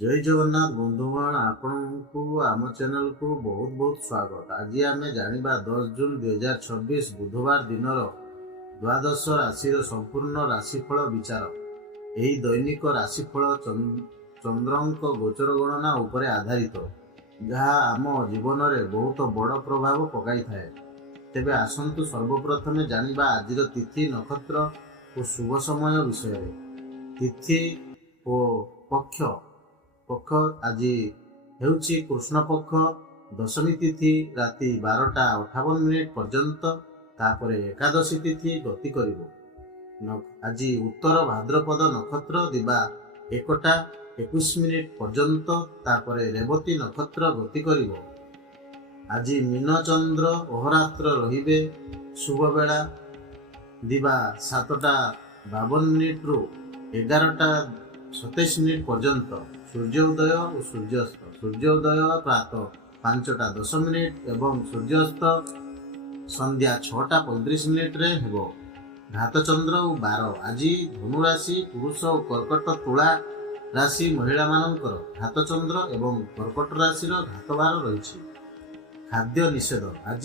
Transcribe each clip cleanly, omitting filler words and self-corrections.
जय जगन्नाथ बंधुगण आपको आम चैनल को बहुत बहुत स्वागत। आज आम जाना 10 जून 2026 बुधवार दिन द्वादश राशि संपूर्ण राशिफल विचार। यही दैनिक राशिफल चंद्रंक गोचर गणना उपर आधारित, जहाँ आम जीवन में बहुत बड़ प्रभाव पकाई थाए। तेबे आसंतु सर्वप्रथमे जानिबा आजिर तिथि नक्षत्र और शुभ समय विषय। तिथि और पक्ष पक्ष आज हेउछि कृष्ण पक्ष। दशमी तिथि राति 12:58 पर्यंत, तापरे एकादशी तिथि गति करिवो। आज उत्तर भाद्रपद नक्षत्र दिबा 1:21 पर्यंत, तापरे रेवती नक्षत्र गति करिवो। आज मीन चंद्र अहोरात्र रहिबे। शुभ बेला दिबा 7:52 रु 11:27 पर्यंत। सूर्योदय और सूर्यास्त। सूर्योदय प्रातः 5:10 एवं सूर्यास्त संध्या 6:35 रे हेबो। घातचंद्र और 12। आज धनु राशि पुरुष और कर्कट तुला राशि महिला मानकर घातचंद्र एवं कर्कट राशि घातबार रही। खाद्य निषेध। आज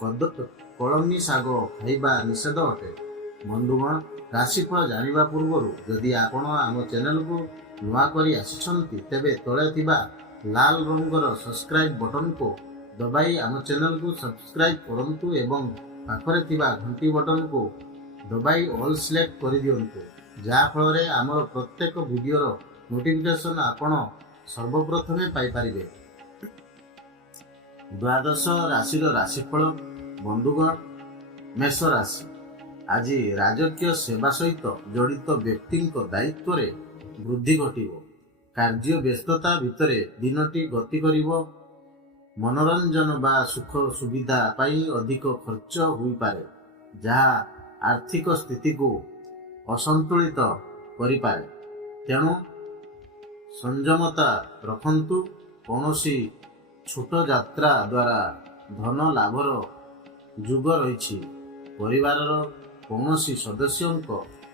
कलमी शाग खाइबा निषेध अटे। बंधुगण, राशिफल जानिबा पूर्व जदि आपण आम चैनल को नुआ करी आसिछंती, तेबे तले थिबा लाल रंगर सब्सक्राइब बटन को दबाई आम चैनल को सब्सक्राइब करंतु एवं पाखरे थिबा घंटी बटन को दबाई ऑल सिलेक्ट कर दियंतु, जा फल आमर प्रत्येक वीडियोर नोटिफिकेशन आपण सर्वप्रथमे पाई परिबे। द्वादश राशि राशिफल। बंधुगण, मेष राशि। आज राजकीय सेवा सहित जड़ित व्यक्ति दायित्व रे वृद्धि घटिव। कार्य व्यस्तता भितर दिनटी गति करिवो। मनोरंजन बा सुख सुविधा पाई अधिक खर्च हुई पारे, जहा आर्थिक स्थिति को असंतुलित करि पारे। तेणु संयमता रखंतु। कौनसी छोट यात्रा द्वारा धन लाभर जुग रही। परिवारर कौनसी सदस्यों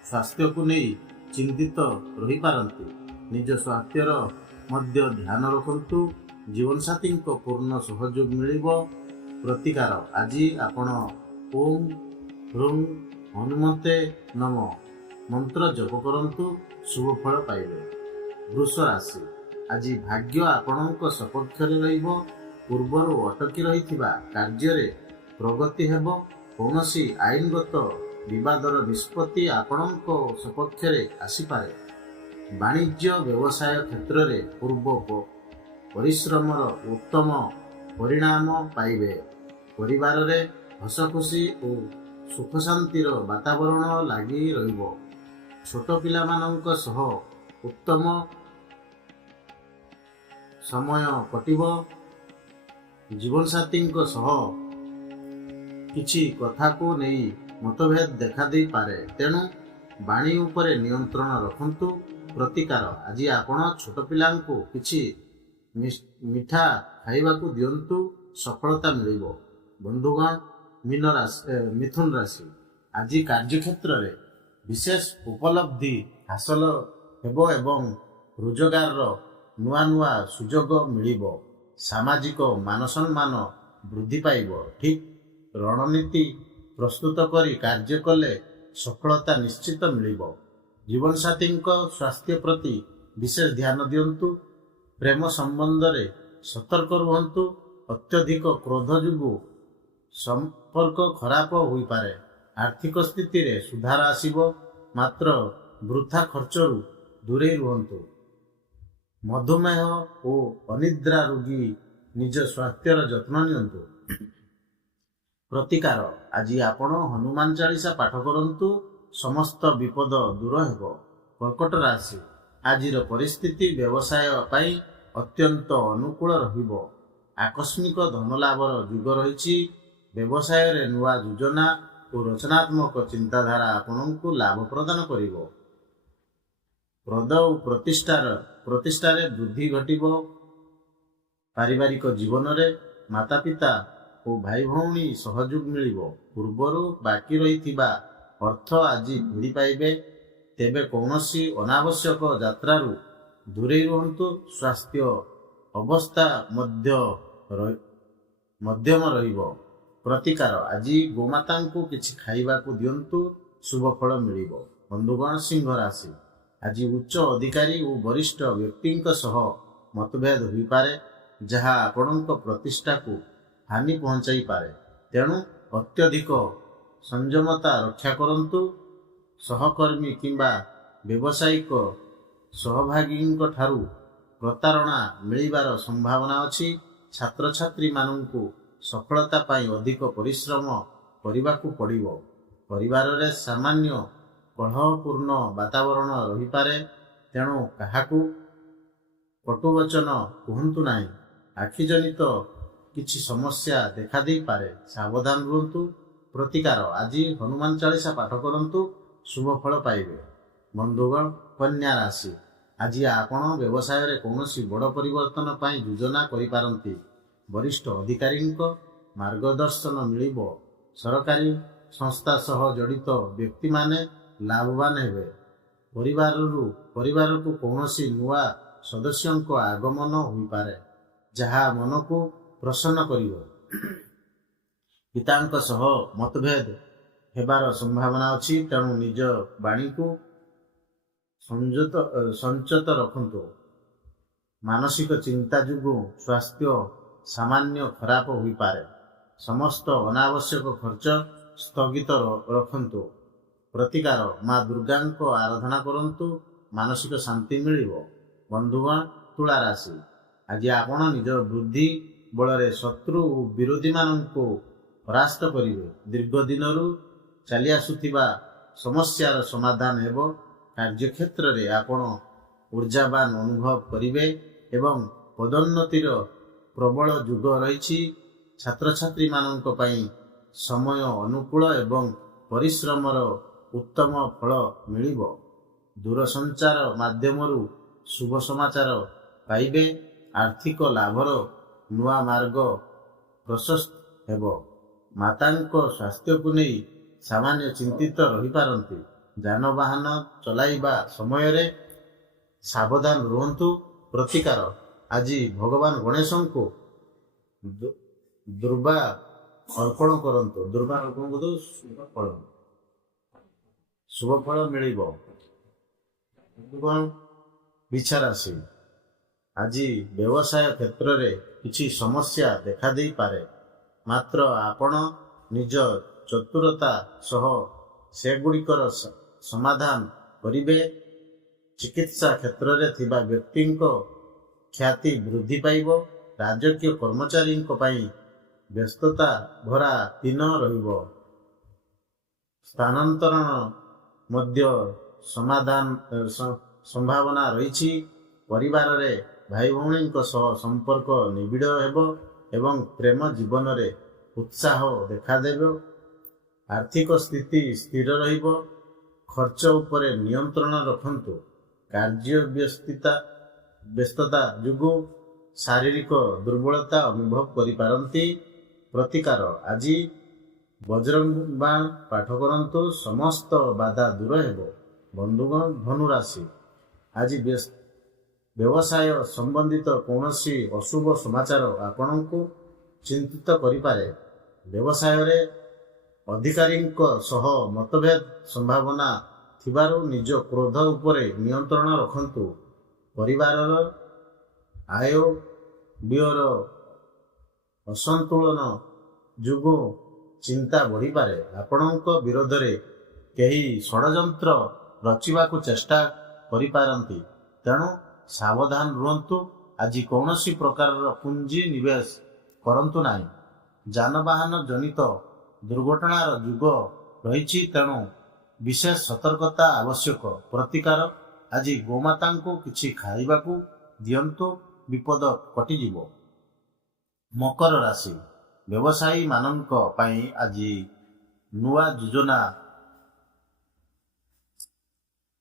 स्वास्थ्य को नहीं चिंतित रही पारंती। निज स्वास्थ्यर मध्य ध्यान रखंतु। जीवन साथी पूर्ण सहयोग मिलिबो। प्रतिकार। आज आपण ओम ह्रूं हनुमते नम मंत्र जप करंतु, शुभ फल पाइबे। वृष राशि। आज भाग्य आपणक सपक्ष रहिबो। पूर्वर अटकी रहिथिबा कार्य रे प्रगति हेबो। कौनसी आईनगत विवादर निष्पत्ति आपणक सपक्ष रे आसीपारे। वाणिज्य व्यवसाय क्षेत्र रे पूर्व परिश्रमर उत्तम परिणाम पाइबे। परिवार रे हसखुशी और सुख शांतिर वातावरण लागी रहिबो। छोट पिला मानक सह उत्तम समय कटिबो। जीवन साथी सह किछि कथा को नहीं मतभेद देखा दे पारे, तेणु वाणी उपरे नियंत्रण रखंतु। प्रतिकार। आज आपण छोट पिलांको किछि मिठा खाइबाकू दियंतु, सफलता मिलिबो। बंधुगण, मिथुन राशि। आज कार्यक्षेत्र रे विशेष उपलब्धि हासिल हेबो एवं रोजगार नुआ नुआ सुजोग मिलिबो। सामाजिक मान सम्मान वृद्धि पाइबो। ठीक रणनीति प्रस्तुत करी कार्य कले सफलता निश्चित मिलिबो। जीवन साथी स्वास्थ्य प्रति विशेष ध्यान दियंतु। प्रेम संबंध रे सतर्क रुहंतु। अत्यधिक क्रोध जुगु संपर्क खराब होई पारे। आर्थिक स्थिति रे सुधार आसीबो, मात्र वृथा खर्चरु दूरे रुहंतु। मधुमेह और अनिद्रा रोगी निज स्वास्थ्यर जत्न नियंतु। प्रतिकार। आज आपण हनुमान चालीसा पाठ करंतु, समस्त विपद दूर हेबो। कर्कट राशि। आजिर परिस्थिति व्यवसाय पाई अत्यंत अनुकूल रहिबो। आकस्मिक धन लाभर जुग रही। व्यवसाय रे नुआ योजना और रचनात्मक चिंताधारा आपनकु लाभ प्रदान करिवो। पद और प्रतिष्ठार वृद्धि घटिबो। पारिवारिक जीवन रे माता पिता और भाई भौणी सहयोग मिलिबो। पूर्वरु बाकी रहिथिबा अर्थ आज फेरी पाइबे। तेबे कौनसी अनावश्यक यात्रारु ଦୂରେଇ ରୁହନ୍ତୁ। ସ୍ୱାସ୍ଥ୍ୟ ଅବସ୍ଥା ମଧ୍ୟମ ରହିବ। ପ୍ରତିକାର, ଆଜି ଗୋମାତାଙ୍କୁ କିଛି ଖାଇବାକୁ ଦିଅନ୍ତୁ, ଶୁଭ ଫଳ ମିଳିବ। ବନ୍ଧୁଗଣ, ସିଂହ ରାଶି, ଆଜି ଉଚ୍ଚ ଅଧିକାରୀ ଓ ବରିଷ୍ଠ ବ୍ୟକ୍ତିଙ୍କ ସହ ମତଭେଦ ହୋଇପାରେ, ଯାହା ଆପଣଙ୍କ ପ୍ରତିଷ୍ଠାକୁ ହାନି ପହଞ୍ଚାଇପାରେ। ତେଣୁ ଅତ୍ୟଧିକ ସଂଯମତା ରକ୍ଷା କରନ୍ତୁ। ସହକର୍ମୀ କିମ୍ବା ବ୍ୟବସାୟିକ ସହଭାଗୀଙ୍କ ଠାରୁ ପ୍ରତାରଣା ମିଳିବାର ସମ୍ଭାବନା ଅଛି। ଛାତ୍ରଛାତ୍ରୀମାନଙ୍କୁ ସଫଳତା ପାଇଁ ଅଧିକ ପରିଶ୍ରମ କରିବାକୁ ପଡ଼ିବ। ପରିବାରରେ ସାମାନ୍ୟ କଳହପୂର୍ଣ୍ଣ ବାତାବରଣ ରହିପାରେ, ତେଣୁ କାହାକୁ କଟୁବଚନ କୁହନ୍ତୁ ନାହିଁ। ଆଖିଜନିତ କିଛି ସମସ୍ୟା ଦେଖାଦେଇପାରେ, ସାବଧାନ ରୁହନ୍ତୁ। ପ୍ରତିକାର, ଆଜି ହନୁମାନ ଚାଳିଶା ପାଠ କରନ୍ତୁ, ଶୁଭ ଫଳ ପାଇବେ। ବନ୍ଧୁଗଣ, କନ୍ୟା ରାଶି, ଆଜି ଆପଣ ବ୍ୟବସାୟରେ କୌଣସି ବଡ଼ ପରିବର୍ତ୍ତନ ପାଇଁ ଯୋଜନା କରିପାରନ୍ତି। ବରିଷ୍ଠ ଅଧିକାରୀଙ୍କ ମାର୍ଗଦର୍ଶନ ମିଳିବ। ସରକାରୀ ସଂସ୍ଥା ସହ ଜଡ଼ିତ ବ୍ୟକ୍ତିମାନେ ଲାଭବାନ ହେବେ। ପରିବାରକୁ କୌଣସି ନୂଆ ସଦସ୍ୟଙ୍କ ଆଗମନ ହୋଇପାରେ, ଯାହା ମନକୁ ପ୍ରସନ୍ନ କରିବ। ପିତାଙ୍କ ସହ ମତଭେଦ ହେବାର ସମ୍ଭାବନା ଅଛି, ତେଣୁ ନିଜ ବାଣୀକୁ ସଂଯତ ରଖନ୍ତୁ। ମାନସିକ ଚିନ୍ତା ଯୋଗୁଁ ସ୍ୱାସ୍ଥ୍ୟ ସାମାନ୍ୟ ଖରାପ ହୋଇପାରେ। ସମସ୍ତ ଅନାବଶ୍ୟକ ଖର୍ଚ୍ଚ ସ୍ଥଗିତ ରଖନ୍ତୁ। ପ୍ରତିକାର, ମା ଦୁର୍ଗାଙ୍କ ଆରାଧନା କରନ୍ତୁ, ମାନସିକ ଶାନ୍ତି ମିଳିବ। ବନ୍ଧୁଗଣ, ତୁଳା ରାଶି, ଆଜି ଆପଣ ନିଜ ବୁଦ୍ଧି ବଳରେ ଶତ୍ରୁ ଓ ବିରୋଧୀମାନଙ୍କୁ ପରାସ୍ତ କରିବେ। ଦୀର୍ଘ ଦିନରୁ ଚାଲି ଆସୁଥିବା ସମସ୍ୟାର ସମାଧାନ ହେବ। କାର୍ଯ୍ୟକ୍ଷେତ୍ରରେ ଆପଣ ଊର୍ଜାବାନ ଅନୁଭବ କରିବେ ଏବଂ ପଦୋନ୍ନତିର ପ୍ରବଳ ଯୁଗ ରହିଛି। ଛାତ୍ରଛାତ୍ରୀମାନଙ୍କ ପାଇଁ ସମୟ ଅନୁକୂଳ ଏବଂ ପରିଶ୍ରମର ଉତ୍ତମ ଫଳ ମିଳିବ। ଦୂରସଞ୍ଚାର ମାଧ୍ୟମରୁ ଶୁଭ ସମାଚାର ପାଇବେ। ଆର୍ଥିକ ଲାଭର ନୂଆ ମାର୍ଗ ପ୍ରଶସ୍ତ ହେବ। ମାତାଙ୍କ ସ୍ୱାସ୍ଥ୍ୟକୁ ନେଇ ସାମାନ୍ୟ ଚିନ୍ତିତ ରହିପାରନ୍ତି। ଯାନବାହନ ଚଲାଇବା ସମୟରେ ସାବଧାନ ରୁହନ୍ତୁ। ପ୍ରତିକାର, ଆଜି ଭଗବାନ ଗଣେଶଙ୍କୁ ଦୁର୍ବା ଅର୍ପଣ କରନ୍ତୁ। ଶୁଭ ଫଳ ମିଳିବ। ବିଛା ରାଶି, ଆଜି ବ୍ୟବସାୟ କ୍ଷେତ୍ରରେ କିଛି ସମସ୍ୟା ଦେଖାଦେଇପାରେ, ମାତ୍ର ଆପଣ ନିଜ ଚତୁରତା ସହ ସେଗୁଡ଼ିକର ସମାଧାନ କରିବେ। ଚିକିତ୍ସା କ୍ଷେତ୍ରରେ ଥିବା ବ୍ୟକ୍ତିଙ୍କ ଖ୍ୟାତି ବୃଦ୍ଧି ପାଇବ। ରାଜକୀୟ କର୍ମଚାରୀଙ୍କ ପାଇଁ ବ୍ୟସ୍ତତା ଭରା ଦିନ ରହିବ। ସ୍ଥାନାନ୍ତରଣ ମଧ୍ୟ ସମ୍ଭାବନା ରହିଛି। ପରିବାରରେ ଭାଇ ଭଉଣୀଙ୍କ ସହ ସମ୍ପର୍କ ନିବିଡ଼ ହେବ ଏବଂ ପ୍ରେମ ଜୀବନରେ ଉତ୍ସାହ ଦେଖାଦେବ। ଆର୍ଥିକ ସ୍ଥିତି ସ୍ଥିର ରହିବ। ଖର୍ଚ୍ଚ ଉପରେ ନିୟନ୍ତ୍ରଣ ରଖନ୍ତୁ। କାର୍ଯ୍ୟ ବ୍ୟସ୍ତତା ଯୋଗୁଁ ଶାରୀରିକ ଦୁର୍ବଳତା ଅନୁଭବ କରିପାରନ୍ତି। ପ୍ରତିକାର, ଆଜି ବଜରଙ୍ଗ ବାଣ ପାଠ କରନ୍ତୁ, ସମସ୍ତ ବାଧା ଦୂର ହେବ। ବନ୍ଧୁଗଣ, ଧନୁ ରାଶି, ଆଜି ବ୍ୟବସାୟ ସମ୍ବନ୍ଧିତ କୌଣସି ଅଶୁଭ ସମାଚାର ଆପଣଙ୍କୁ ଚିନ୍ତିତ କରିପାରେ। ବ୍ୟବସାୟରେ ଅଧିକାରୀଙ୍କ ସହ ମତଭେଦ ସମ୍ଭାବନା ଥିବାରୁ ନିଜ କ୍ରୋଧ ଉପରେ ନିୟନ୍ତ୍ରଣ ରଖନ୍ତୁ। ପରିବାରର ଆୟ ବ୍ୟୟର ଅସନ୍ତୁଳନ ଯୋଗୁଁ ଚିନ୍ତା ବଢ଼ିପାରେ। ଆପଣଙ୍କ ବିରୋଧରେ କେହି ଷଡ଼ଯନ୍ତ୍ର ରଚିବାକୁ ଚେଷ୍ଟା କରିପାରନ୍ତି, ତେଣୁ ସାବଧାନ ରୁହନ୍ତୁ। ଆଜି କୌଣସି ପ୍ରକାରର ପୁଞ୍ଜି ନିବେଶ କରନ୍ତୁ ନାହିଁ। ଯାନବାହନ ଜନିତ ଦୁର୍ଘଟଣାର ଯୁଗ ରହିଛି, ତେଣୁ ବିଶେଷ ସତର୍କତା ଆବଶ୍ୟକ। ପ୍ରତିକାର, ଆଜି ଗୋମାତାଙ୍କୁ କିଛି ଖାଇବାକୁ ଦିଅନ୍ତୁ, ବିପଦ କଟିଯିବ। ମକର ରାଶି, ବ୍ୟବସାୟୀମାନଙ୍କ ପାଇଁ ଆଜି ନୂଆ ଯୋଜନା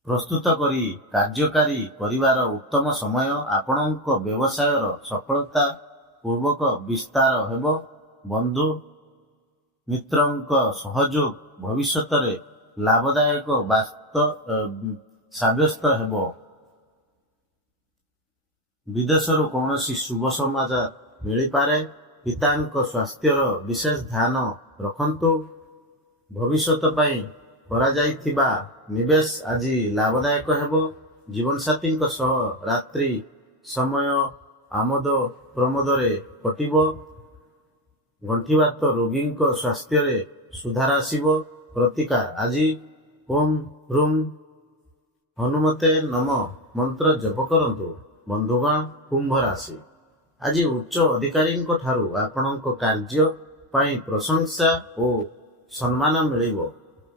ପ୍ରସ୍ତୁତ କରି କାର୍ଯ୍ୟକାରୀ କରିବାର ଉତ୍ତମ ସମୟ। ଆପଣଙ୍କ ବ୍ୟବସାୟର ସଫଳତା ପୂର୍ବକ ବିସ୍ତାର ହେବ। ବନ୍ଧୁ ମିତ୍ରଙ୍କ ସହଯୋଗ ଭବିଷ୍ୟତରେ ଲାଭଦାୟକ ସାବ୍ୟସ୍ତ ହେବ। ବିଦେଶରୁ କୌଣସି ଶୁଭ ସମାଚାର ମିଳିପାରେ। ପିତାଙ୍କ ସ୍ୱାସ୍ଥ୍ୟର ବିଶେଷ ଧ୍ୟାନ ରଖନ୍ତୁ। ଭବିଷ୍ୟତ ପାଇଁ କରାଯାଇଥିବା ନିବେଶ ଆଜି ଲାଭଦାୟକ ହେବ। ଜୀବନସାଥୀଙ୍କ ସହ ରାତ୍ରି ସମୟ ଆମୋଦ ପ୍ରମୋଦରେ କଟିବ। ଗଣ୍ଠିବାତ ରୋଗୀଙ୍କ ସ୍ୱାସ୍ଥ୍ୟରେ ସୁଧାର ଆସିବ। ପ୍ରତିକାର ଆଜି ଓମ୍ ହ୍ରୁଂ ହନୁମତେ ନମ ମନ୍ତ୍ର ଜପ କରନ୍ତୁ। ବନ୍ଧୁଗଣ, କୁମ୍ଭ ରାଶି, ଆଜି ଉଚ୍ଚ ଅଧିକାରୀଙ୍କ ଠାରୁ ଆପଣଙ୍କ କାର୍ଯ୍ୟ ପାଇଁ ପ୍ରଶଂସା ଓ ସମ୍ମାନ ମିଳିବ।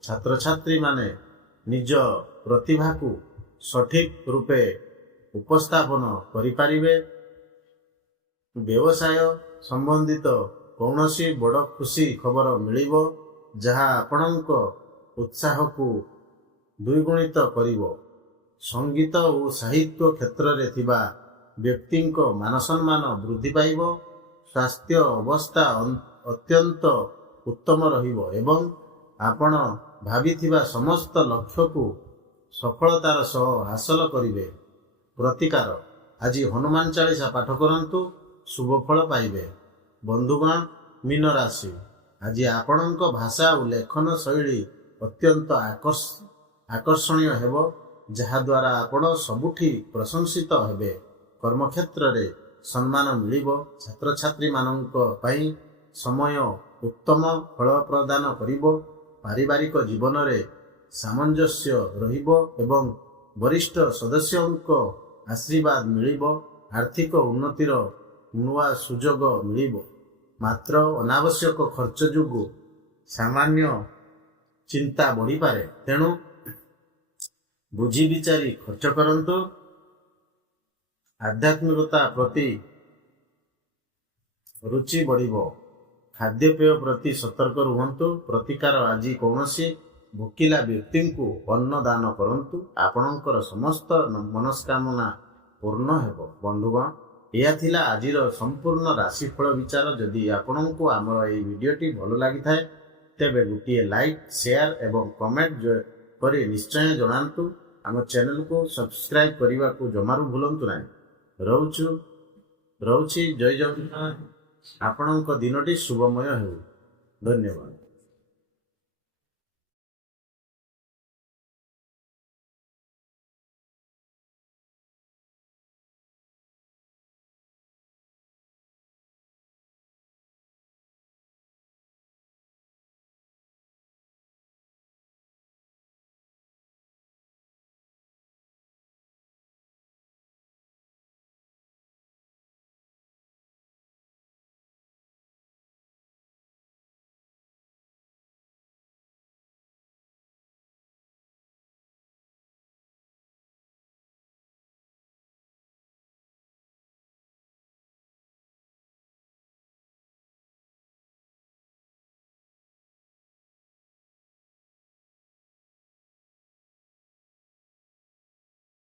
ଛାତ୍ରଛାତ୍ରୀମାନେ ନିଜ ପ୍ରତିଭାକୁ ସଠିକ୍ ରୂପେ ଉପସ୍ଥାପନ କରିପାରିବେ। ବ୍ୟବସାୟ ସମ୍ବନ୍ଧିତ କୌଣସି ବଡ଼ ଖୁସି ଖବର ମିଳିବ, ଯାହା ଆପଣଙ୍କ ଉତ୍ସାହକୁ ଦ୍ୱିଗୁଣିତ କରିବ। ସଙ୍ଗୀତ ଓ ସାହିତ୍ୟ କ୍ଷେତ୍ରରେ ଥିବା ବ୍ୟକ୍ତିଙ୍କ ମାନସମ୍ମାନ ବୃଦ୍ଧି ପାଇବ। ସ୍ୱାସ୍ଥ୍ୟ ଅବସ୍ଥା ଅତ୍ୟନ୍ତ ଉତ୍ତମ ରହିବ ଏବଂ ଆପଣ ଭାବିଥିବା ସମସ୍ତ ଲକ୍ଷ୍ୟକୁ ସଫଳତାର ସହ ହାସଲ କରିବେ। ପ୍ରତିକାର ଆଜି ହନୁମାନ ଚାଳିଶା ପାଠ କରନ୍ତୁ, ଶୁଭ ଫଳ ପାଇବେ। ବନ୍ଧୁଗଣ, ମୀନ ରାଶି, ଆଜି ଆପଣଙ୍କ ଭାଷା ଓ ଲେଖନ ଶୈଳୀ ଅତ୍ୟନ୍ତ ଆକର୍ଷଣୀୟ ହେବ, ଯାହାଦ୍ୱାରା ଆପଣ ସବୁଠି ପ୍ରଶଂସିତ ହେବେ। କର୍ମକ୍ଷେତ୍ରରେ ସମ୍ମାନ ମିଳିବ। ଛାତ୍ରଛାତ୍ରୀମାନଙ୍କ ପାଇଁ ସମୟ ଉତ୍ତମ ଫଳ ପ୍ରଦାନ କରିବ। ପାରିବାରିକ ଜୀବନରେ ସାମଞ୍ଜସ୍ୟ ରହିବ ଏବଂ ବରିଷ୍ଠ ସଦସ୍ୟଙ୍କ ଆଶୀର୍ବାଦ ମିଳିବ। ଆର୍ଥିକ ଉନ୍ନତିର ନୂଆ ସୁଯୋଗ ମିଳିବ। ମାତ୍ର ଅନାବଶ୍ୟକ ଖର୍ଚ୍ଚ ଯୋଗୁଁ ସାମାନ୍ୟ ଚିନ୍ତା ବଢ଼ିପାରେ, ତେଣୁ ବୁଝି ବିଚାରି ଖର୍ଚ୍ଚ କରନ୍ତୁ। ଆଧ୍ୟାତ୍ମିକତା ପ୍ରତି ରୁଚି ବଢ଼ିବ। ଖାଦ୍ୟପେୟ ପ୍ରତି ସତର୍କ ରୁହନ୍ତୁ। ପ୍ରତିକାର ଆଜି କୌଣସି ଭୋକିଲା ବ୍ୟକ୍ତିଙ୍କୁ ଅନ୍ନ ଦାନ କରନ୍ତୁ। ଆପଣଙ୍କର ସମସ୍ତ ମନସ୍କାମନା ପୂର୍ଣ୍ଣ ହେବ। ବନ୍ଧୁଗଣ, ଏହା ଥିଲା ଆଜିର ସମ୍ପୂର୍ଣ୍ଣ ରାଶିଫଳ ବିଚାର। ଯଦି ଆପଣଙ୍କୁ ଆମର ଏହି ଭିଡ଼ିଓଟି ଭଲ ଲାଗିଥାଏ ତେବେ ଗୋଟିଏ ଲାଇକ୍, ସେୟାର ଏବଂ କମେଣ୍ଟ କରି ନିଶ୍ଚୟ ଜଣାନ୍ତୁ। ଆମ ଚ୍ୟାନେଲକୁ ସବସ୍କ୍ରାଇବ୍ କରିବାକୁ ଜମାରୁ ଭୁଲନ୍ତୁ ନାହିଁ। ରହୁଛି। ଜୟ ଜଗନ୍ନାଥ। ଆପଣଙ୍କ ଦିନଟି ଶୁଭମୟ ହେଉ। ଧନ୍ୟବାଦ।